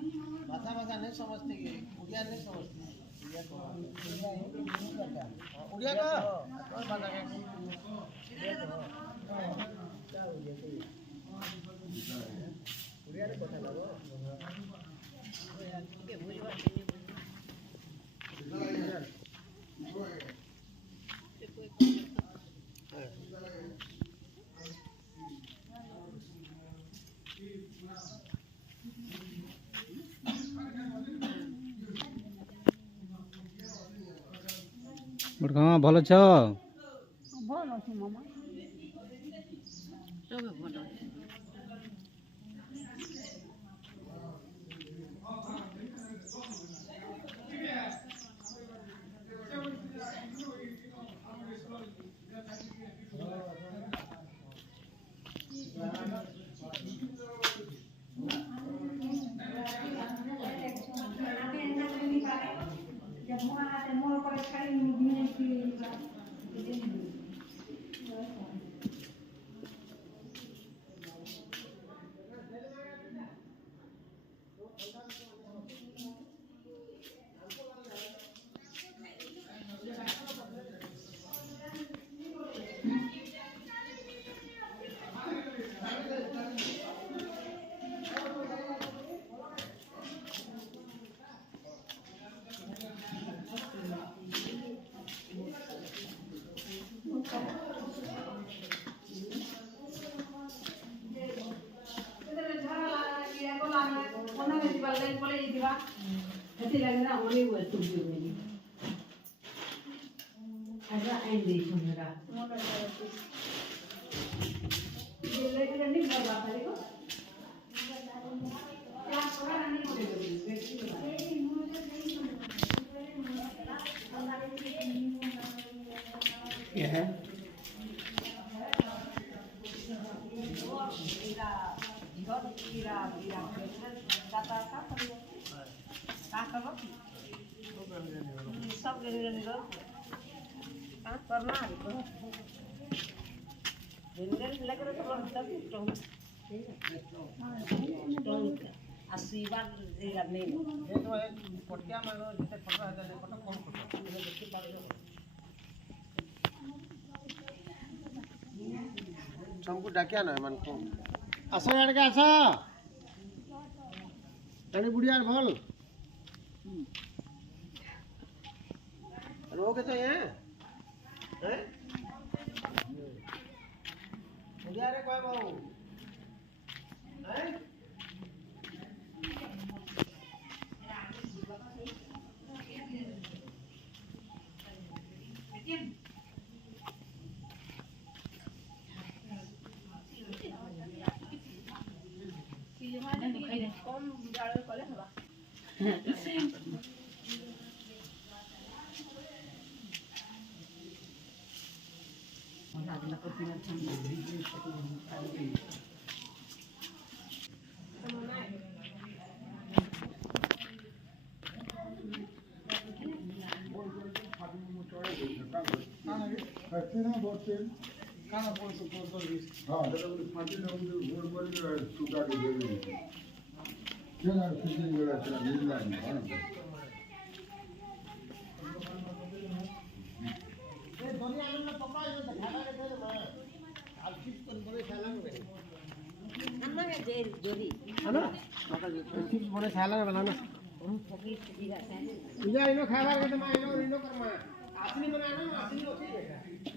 भाषा भाषा नहीं समझते ये उड़िया नहीं समझते उड़िया को उड़िया का और भाषा का उड़िया रे কথা লাগো के बुझवा बड़का भल छ भल अछि मामा सब भल अछि क्या है सब करना आशीर्वाद नहीं ये तो है पटकिया मांगो जैसे फोटो है जैसे फोटो कौन फोटो देखि पारो हमको डाकिया ना मन को आसा लड़का आसा तनी बुढ़िया भल रोके तो ये हैं बुढ़िया रे कोई बाबू हैं कम जाड़ कले हवा खाना बोल तो हाँ तो फाटी ना उनको घोड़ पर सुखा के दे देंगे क्या ना किसी बड़ा चला मिलना नहीं है ये दुनिया में पकड़ा ये खाना के थे मैं आप चीज कर बड़े खाना में अन्ना के जेल जोरी है ना चीज बड़े खाना में बनाना पकी सीधा है इधर इनो खाना के तो मैं इनो करमा आपनी बनाना ना आपनी होती है